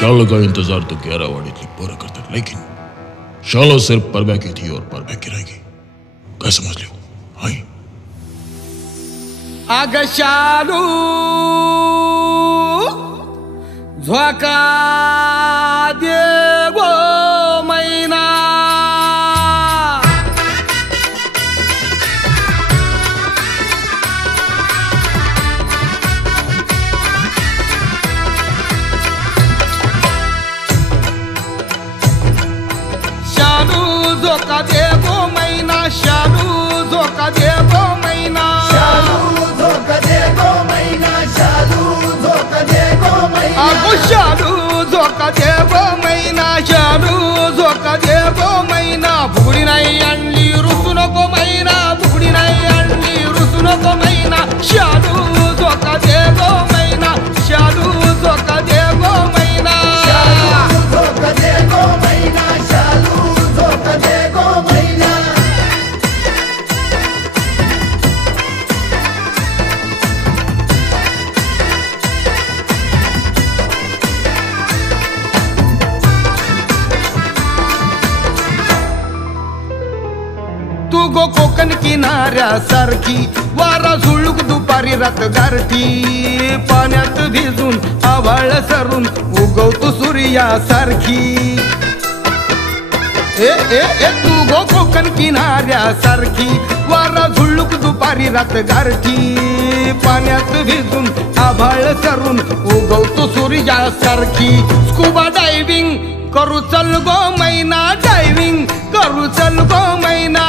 Shallow का इंतजार तो 11 वाड़ी की पूरा करता, लेकिन शालो सिर्फ परबे की थी और परबे की रहेगी। क्या समझ लियो? हाय आग शालू झोका दे गो मैना शालू झोका दे गो मैना शालू झोका दे गो मैना शालू झोका दे गो मैना शालू झोका दे गो मैना आगो शालू झोका दे गो मैना शालू झोका दे गो मैना फुगडी नाही आणली रुसू नको मैना फुगडी नाही आणली रुसू नको मैना शालू झोका दे गो मैना शालू झोका दे गो मैना शालू झोका दे गो मैना शालू झोका दे गो मैना तू गो कोकण किनाऱ्यासारखी वारा झुळूक दुपारी रात गारठी पाण्यात भिजून आभाळ सरून उगवतो सूर्यासारखी ए ए ए तू गो कोकण किनाऱ्यासारखी वारा झुळूक दुपारी रात गारठी पाण्यात भिजून आभाळ सरून उगवतो सूर्यासारखी स्कुबा डायव्हिंग करू चल गो मैना डायव्हिंग करू चल गो मैना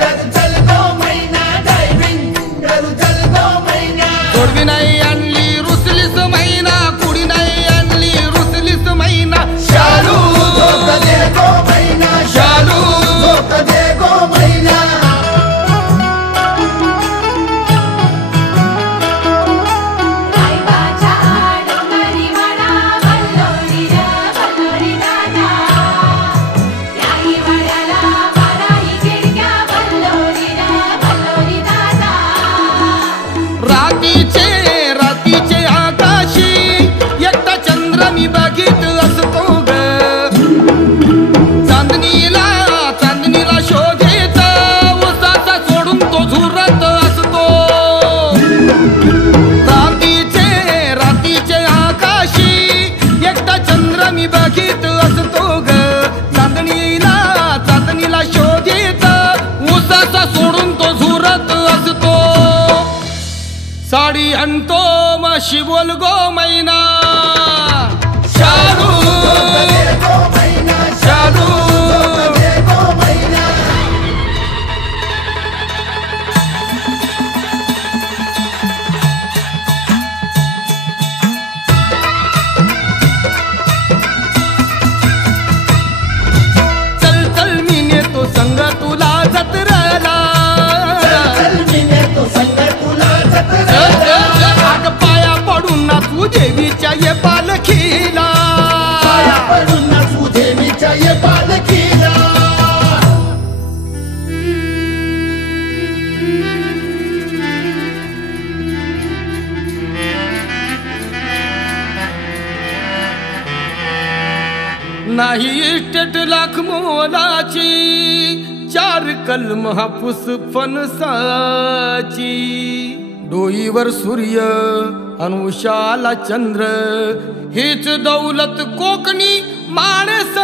करू चल गो मैना डायव्हिंग करू चल गो मैना जोडवी नाही आणली रुसलीस मैना कुडी नाही आणली रुसलीस मैना शालू झोका दे गो मैना शालू झोका दे गो मैना रातीचे आकाशी एकटा चंद्र मी बघित असतो ग चांदणीला शोधेत उसाचा सोडून तो झुरत असतो रातीचे आकाशी एकटा चंद्र मी बघित असतो ग चांदणीला शोधेत उसाचा सोडून तो झुरत असतो साडी आणतो माशी बोल गो मैना शालू शालू चल चल मी नेतो संग तुला जत्रेला आग पाया पडून ना तू देवीच्या ये पालखीला पाया पडून ना तू देवीच्या ये पालखीला नाही इस्टेट लाख मोलाची 4 कलम हापूस फणसाची डोईवर सूर्य अनुषाला चंद्र हीच दौलत कोकणी माणसाची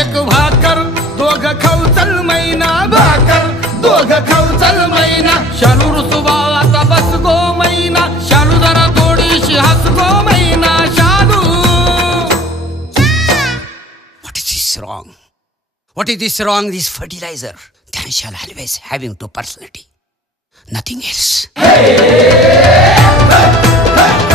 एक भाकर दोघ खाऊ चल मैना भाकर दोघ खाऊ चल मैना शालू रुसवा आता बस गो मैना शालू जरा थोडीशी हस गो मैना शालू What is this wrong? This fertilizer. They shall always having two personality. Nothing else. Hey, hey, hey.